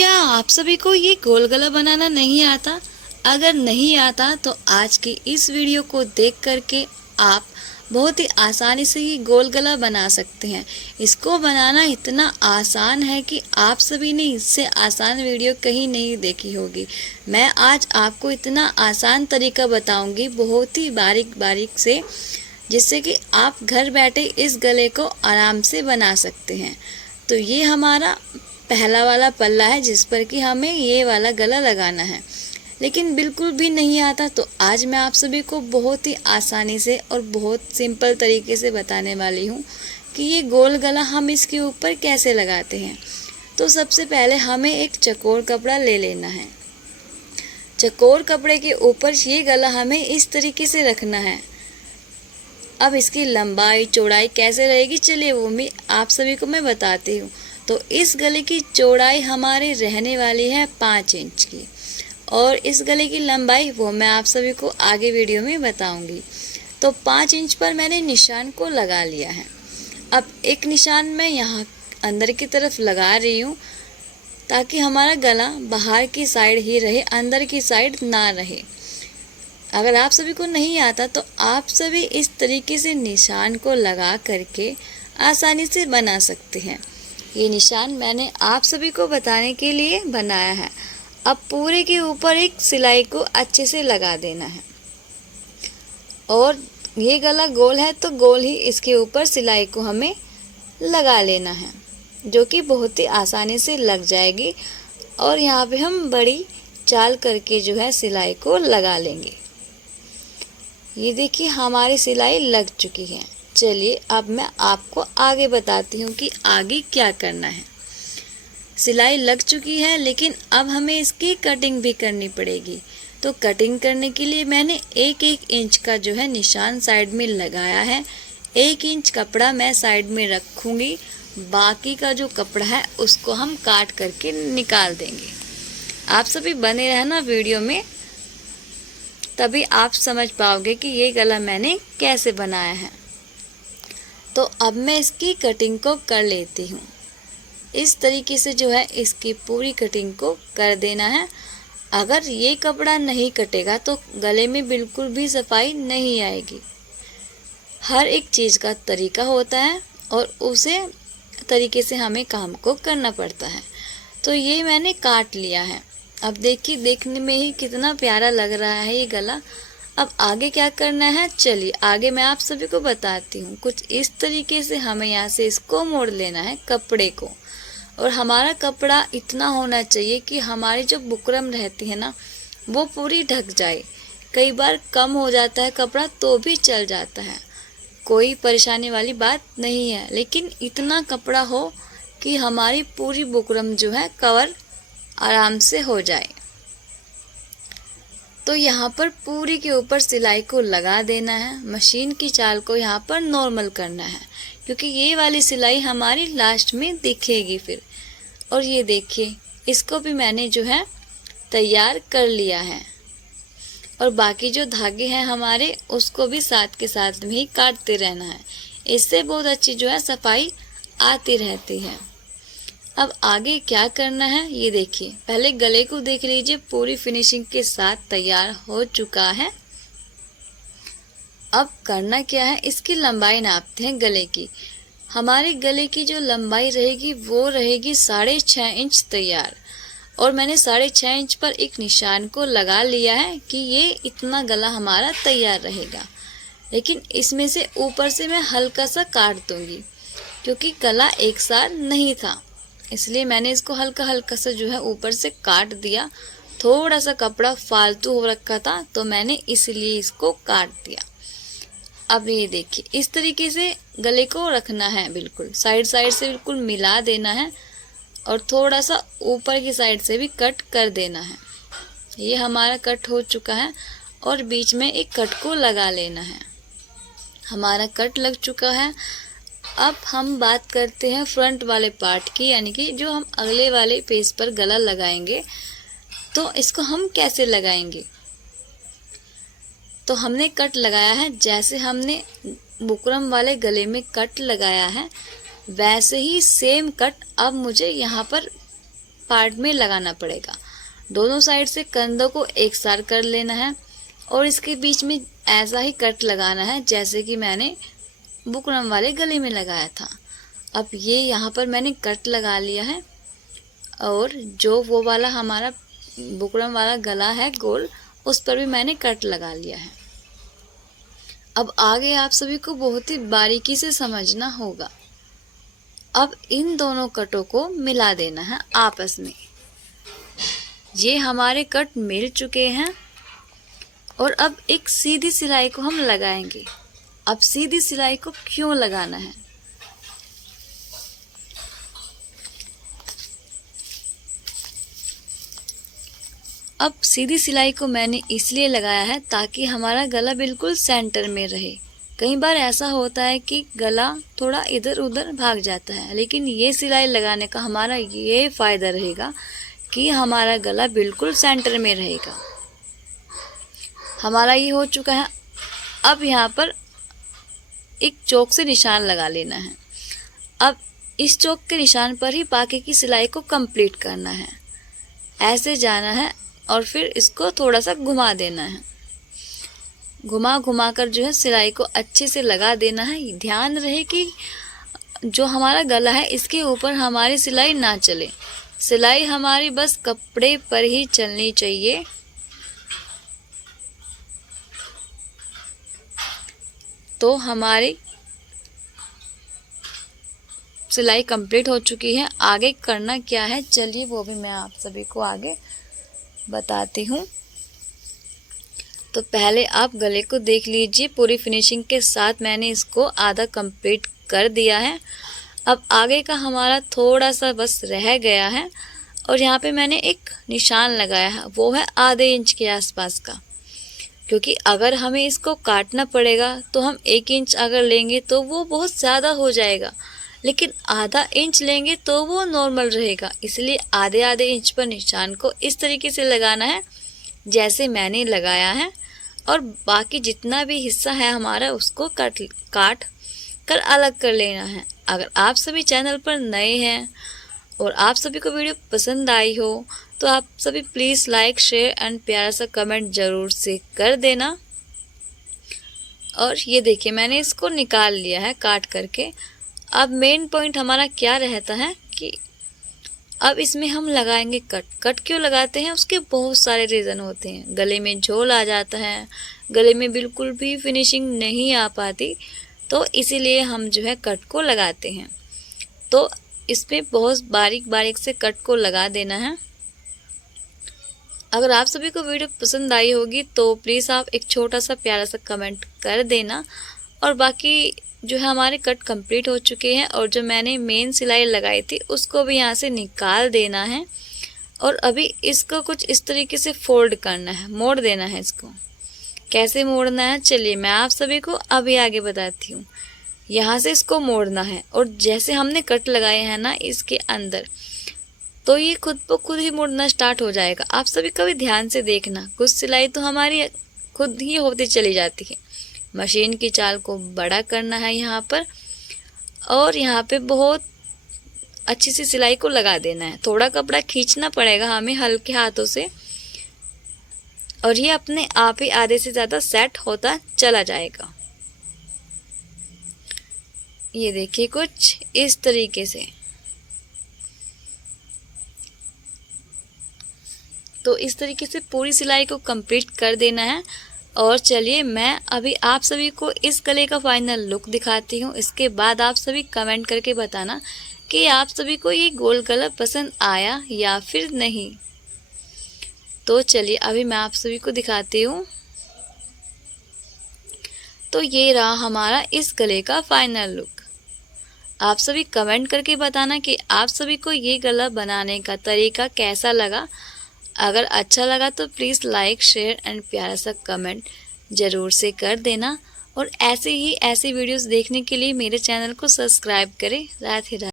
क्या आप सभी को ये गोल गला बनाना नहीं आता? अगर नहीं आता तो आज की इस वीडियो को देख करके आप बहुत ही आसानी से ये गोल गला बना सकते हैं। इसको बनाना इतना आसान है कि आप सभी ने इससे आसान वीडियो कहीं नहीं देखी होगी। मैं आज आपको इतना आसान तरीका बताऊंगी, बहुत ही बारीक बारीक से, जिससे कि आप घर बैठे इस गले को आराम से बना सकते हैं। तो ये हमारा पहला वाला पल्ला है जिस पर कि हमें ये वाला गला लगाना है, लेकिन बिल्कुल भी नहीं आता। तो आज मैं आप सभी को बहुत ही आसानी से और बहुत सिंपल तरीके से बताने वाली हूँ कि ये गोल गला हम इसके ऊपर कैसे लगाते हैं। तो सबसे पहले हमें एक चौकोर कपड़ा ले लेना है। चौकोर कपड़े के ऊपर ये गला हमें इस तरीके से रखना है। अब इसकी लंबाई चौड़ाई कैसे रहेगी, चलिए वो भी आप सभी को मैं बताती हूँ। तो इस गले की चौड़ाई हमारी रहने वाली है 5 इंच की, और इस गले की लंबाई वो मैं आप सभी को आगे वीडियो में बताऊंगी। तो 5 इंच पर मैंने निशान को लगा लिया है। अब एक निशान मैं यहाँ अंदर की तरफ लगा रही हूँ ताकि हमारा गला बाहर की साइड ही रहे, अंदर की साइड ना रहे। अगर आप सभी को नहीं आता तो आप सभी इस तरीके से निशान को लगा करके आसानी से बना सकते हैं। ये निशान मैंने आप सभी को बताने के लिए बनाया है। अब पूरे के ऊपर एक सिलाई को अच्छे से लगा देना है, और ये गला गोल है तो गोल ही इसके ऊपर सिलाई को हमें लगा लेना है, जो कि बहुत ही आसानी से लग जाएगी। और यहाँ पे हम बड़ी चाल करके जो है सिलाई को लगा लेंगे। ये देखिए हमारी सिलाई लग चुकी है। चलिए अब मैं आपको आगे बताती हूँ कि आगे क्या करना है। सिलाई लग चुकी है, लेकिन अब हमें इसकी कटिंग भी करनी पड़ेगी। तो कटिंग करने के लिए मैंने 1-1 इंच का जो है निशान साइड में लगाया है। 1 इंच कपड़ा मैं साइड में रखूँगी, बाकी का जो कपड़ा है उसको हम काट करके निकाल देंगे। आप सभी बने रहना वीडियो में, तभी आप समझ पाओगे कि ये गला मैंने कैसे बनाया है। तो अब मैं इसकी कटिंग को कर लेती हूँ। इस तरीके से जो है इसकी पूरी कटिंग को कर देना है। अगर ये कपड़ा नहीं कटेगा तो गले में बिल्कुल भी सफाई नहीं आएगी। हर एक चीज़ का तरीका होता है और उसे तरीके से हमें काम को करना पड़ता है। तो ये मैंने काट लिया है। अब देखिए, देखने में ही कितना प्यारा लग रहा है ये गला। अब आगे क्या करना है, चलिए आगे मैं आप सभी को बताती हूँ। कुछ इस तरीके से हमें यहाँ से इसको मोड़ लेना है कपड़े को, और हमारा कपड़ा इतना होना चाहिए कि हमारी जो बुकरम रहती है ना वो पूरी ढक जाए। कई बार कम हो जाता है कपड़ा तो भी चल जाता है, कोई परेशानी वाली बात नहीं है, लेकिन इतना कपड़ा हो कि हमारी पूरी बुकरम जो है कवर आराम से हो जाए। तो यहाँ पर पूरी के ऊपर सिलाई को लगा देना है। मशीन की चाल को यहाँ पर नॉर्मल करना है, क्योंकि ये वाली सिलाई हमारी लास्ट में दिखेगी फिर। और ये देखिए, इसको भी मैंने जो है तैयार कर लिया है, और बाकी जो धागे हैं हमारे उसको भी साथ के साथ में ही काटते रहना है। इससे बहुत अच्छी जो है सफाई आती रहती है। अब आगे क्या करना है ये देखिए। पहले गले को देख लीजिए, पूरी फिनिशिंग के साथ तैयार हो चुका है। अब करना क्या है, इसकी लंबाई नापते हैं गले की। हमारे गले की जो लंबाई रहेगी वो रहेगी 6.5 इंच तैयार, और मैंने 6.5 इंच पर एक निशान को लगा लिया है कि ये इतना गला हमारा तैयार रहेगा। लेकिन इसमें से ऊपर से मैं हल्का सा काट दूंगी, क्योंकि गला एक साथ नहीं था, इसलिए मैंने इसको हल्का हल्का सा जो है ऊपर से काट दिया। थोड़ा सा कपड़ा फालतू हो रखा था तो मैंने इसलिए इसको काट दिया। अब ये देखिए, इस तरीके से गले को रखना है, बिल्कुल साइड साइड से बिल्कुल मिला देना है, और थोड़ा सा ऊपर की साइड से भी कट कर देना है। ये हमारा कट हो चुका है, और बीच में एक कट को लगा लेना है। हमारा कट लग चुका है। अब हम बात करते हैं फ्रंट वाले पार्ट की, यानी कि जो हम अगले वाले पेज पर गला लगाएंगे। तो इसको हम कैसे लगाएंगे, तो हमने कट लगाया है, जैसे हमने बुकरम वाले गले में कट लगाया है वैसे ही सेम कट अब मुझे यहाँ पर पार्ट में लगाना पड़ेगा। दोनों साइड से कंधों को एक साथ कर लेना है और इसके बीच में ऐसा ही कट लगाना है जैसे कि मैंने बुकरम वाले गले में लगाया था। अब ये यहाँ पर मैंने कट लगा लिया है और जो वो वाला हमारा बुकरम वाला गला है गोल, उस पर भी मैंने कट लगा लिया है। अब आगे आप सभी को बहुत ही बारीकी से समझना होगा। अब इन दोनों कटों को मिला देना है आपस में। ये हमारे कट मिल चुके हैं और अब एक सीधी सिलाई को हम लगाएंगे। अब सीधी सिलाई को क्यों लगाना है? अब सीधी सिलाई को मैंने इसलिए लगाया है ताकि हमारा गला बिल्कुल सेंटर में रहे। कई बार ऐसा होता है कि गला थोड़ा इधर उधर भाग जाता है, लेकिन ये सिलाई लगाने का हमारा ये फ़ायदा रहेगा कि हमारा गला बिल्कुल सेंटर में रहेगा। हमारा ये हो चुका है। अब यहाँ पर एक चौक से निशान लगा लेना है। अब इस चौक के निशान पर ही बाकी की सिलाई को कंप्लीट करना है। ऐसे जाना है और फिर इसको थोड़ा सा घुमा देना है। घुमा घुमा कर जो है सिलाई को अच्छे से लगा देना है। ध्यान रहे कि जो हमारा गला है इसके ऊपर हमारी सिलाई ना चले। सिलाई हमारी बस कपड़े पर ही चलनी चाहिए। तो हमारी सिलाई कंप्लीट हो चुकी है। आगे करना क्या है चलिए वो भी मैं आप सभी को आगे बताती हूँ। तो पहले आप गले को देख लीजिए। पूरी फिनिशिंग के साथ मैंने इसको आधा कंप्लीट कर दिया है। अब आगे का हमारा थोड़ा सा बस रह गया है और यहाँ पे मैंने एक निशान लगाया है, वो है आधे इंच के आसपास का। क्योंकि अगर हमें इसको काटना पड़ेगा तो हम 1 इंच अगर लेंगे तो वो बहुत ज़्यादा हो जाएगा, लेकिन आधा इंच लेंगे तो वो नॉर्मल रहेगा। इसलिए आधे आधे इंच पर निशान को इस तरीके से लगाना है जैसे मैंने लगाया है और बाकी जितना भी हिस्सा है हमारा उसको काट कर अलग कर लेना है। अगर आप सभी चैनल पर नए हैं और आप सभी को वीडियो पसंद आई हो तो आप सभी प्लीज़ लाइक शेयर एंड प्यारा सा कमेंट ज़रूर से कर देना। और ये देखिए मैंने इसको निकाल लिया है काट करके। अब मेन पॉइंट हमारा क्या रहता है कि अब इसमें हम लगाएंगे कट। कट क्यों लगाते हैं उसके बहुत सारे रीज़न होते हैं। गले में झोल आ जाता है, गले में बिल्कुल भी फिनिशिंग नहीं आ पाती, तो इसीलिए हम जो है कट को लगाते हैं। तो इसमें बहुत बारीक बारीक से कट को लगा देना है। अगर आप सभी को वीडियो पसंद आई होगी तो प्लीज़ आप एक छोटा सा प्यारा सा कमेंट कर देना। और बाकी जो है हमारे कट कंप्लीट हो चुके हैं और जो मैंने मेन सिलाई लगाई थी उसको भी यहाँ से निकाल देना है। और अभी इसको कुछ इस तरीके से फोल्ड करना है, मोड़ देना है। इसको कैसे मोड़ना है चलिए मैं आप सभी को अभी आगे बताती हूँ। यहाँ से इसको मोड़ना है और जैसे हमने कट लगाए हैं ना इसके अंदर, तो ये खुद ब खुद ही मुड़ना स्टार्ट हो जाएगा। आप सभी कभी ध्यान से देखना, कुछ सिलाई तो हमारी खुद ही होती चली जाती है। मशीन की चाल को बड़ा करना है यहाँ पर और यहाँ पे बहुत अच्छी सी सिलाई को लगा देना है। थोड़ा कपड़ा खींचना पड़ेगा हमें हल्के हाथों से और ये अपने आप ही आधे से ज़्यादा सेट होता चला जाएगा। ये देखिए कुछ इस तरीके से। तो इस तरीके से पूरी सिलाई को कंप्लीट कर देना है। और चलिए मैं अभी आप सभी को इस गले का फाइनल लुक दिखाती हूँ। इसके बाद आप सभी कमेंट करके बताना कि आप सभी को ये गोल गला पसंद आया या फिर नहीं। तो चलिए अभी मैं आप सभी को दिखाती हूँ। तो ये रहा हमारा इस गले का फाइनल लुक। आप सभी कमेंट करके बताना कि आप सभी को ये गला बनाने का तरीका कैसा लगा। अगर अच्छा लगा तो प्लीज़ लाइक शेयर एंड प्यारा सा कमेंट ज़रूर से कर देना। और ऐसे ही ऐसी वीडियोस देखने के लिए मेरे चैनल को सब्सक्राइब करें। राधे राधे।